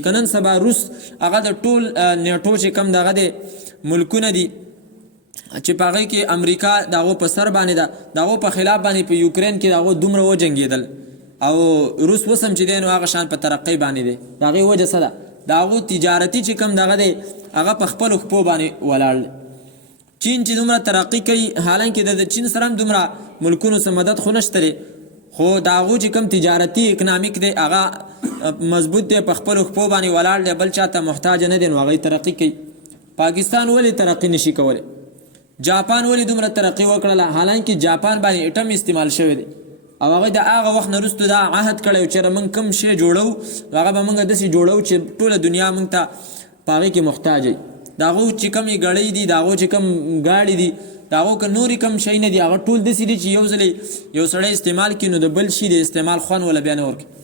کنن سبا روس هغه د ټول نیټو چې کم دغه د ملکونه دي چې په هغې کې امریکا د هغو په سر باندې ده د هغو په خلاف باندې په یوکرین کې د هغو دومره وجنګېدل او روس اوس هم چې دی نو هغه شان په ترقۍ باندې دی د هغې وجه څه ده د هغو تجارتي چې کم دغه دی هغه په خپلو خپو باندې ولاړ دی چین چې دومره ترقي کوي حالانکې د چین سره هم دومره ملکونو څه مدد خو نشته دی خو د هغو چې کم تجارتي اکنامیک دی هغه مضبوط دی په خپلو خپو باندې ولاړ دی بل چاته محتاج نه دی نو هغوی ترقي کوي پاکستان ولې ترقي نشي کولی جاپان ولې دومره ترقي وکړله حالانکې جاپان باندې اټم استعمال شوی دی او هغه د هغه وخت نه وروسته دا عهد کړی چې موږ کوم شی جوړو هغه به موږ داسې جوړو چې ټوله دنیا موږ ته په هغې کې محتاج وي د هغو چې کومې ګړۍ دي د هغو چې کوم ګاډي دي د هغو که نورې کوم شی نه دي هغه ټول داسې دي چې یو ځلې یو سړی استعمال کړي نو د بل شي د استعمال خوند وله بیا نه ورکړي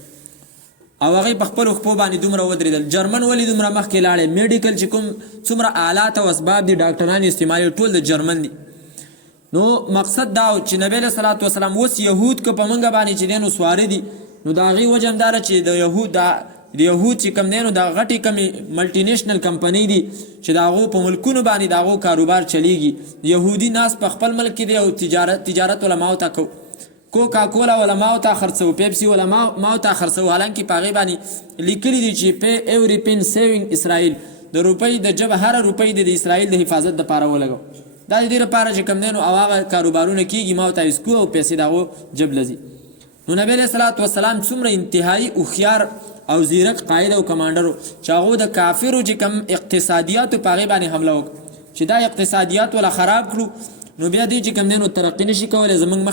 او هغې په خپلو خپو باندې دومره ودرېدل جرمن ولې دومره مخکې لاړی میډیکل چې کوم څومره آلات او اسباب دي ډاکټران استعمالوي ټول د جرمن دي نو مقصد دا چې نبی علیه صلات وسلام اوس یهود که په موږ باندې چې دی نو سواره دي نو د هغې وجه هم دا ده چې د یهود چې کوم دی نو د غټې کمې ملټي نیشنل کمپنۍ دي چې د هغو په ملکونو باندې د هغو کاروبار چلیږي یهودي ناس په خپل ملک کې دی او تجارت علماو ته کوکا کولا علماو ته خرڅو پیپسي علماو ته خرڅو حالانکې په هغې باندې لیکلي دي چې پی ایوری پین سیوینګ اسرائیل د روپۍ د جبه هره روپۍ د اسرائیل د حفاظت دپاره ولګو دا د دې لپاره چې کوم دی نو او هغه کاروبارونه کېږي ما ورته اسکو او پیسې د هغو جب لځي نو نبی علیه صلات وسلام څومره انتهایي هوښیار او زیرک قاید او کمانډر چې هغو د کافرو چې کوم اقتصادیاتو په هغې باندې حمله وکړه چې دا اقتصادیات وله خراب کړو نو بیا دی چې کوم دی نو ترقي نشي کولی زموږ